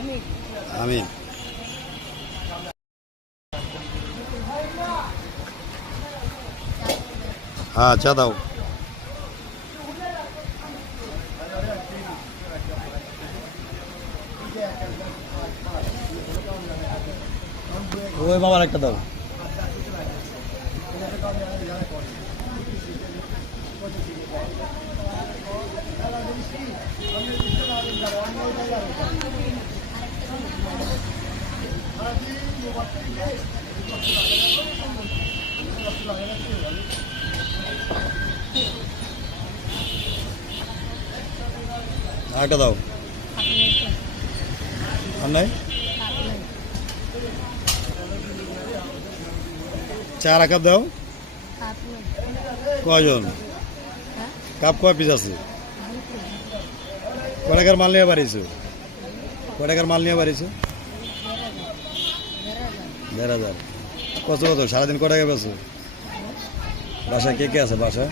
আমিন। হ্যাঁ, চা দাও। ওই বাবার একটা দাও। আরেকটা দাও। আর নাই? চা আর কাপ দাও। কয়জন? কাপ কয় পিস আছে? কয় টাকার মাল নিয়ে বাড়িয়েছো? কয় টাকার মাল নিয়ে বাড়িয়েছো? 1,500। কত কত সারাদিন কয় টাকা পেয়েছো? বাসায় কে কে আছে বাসায়?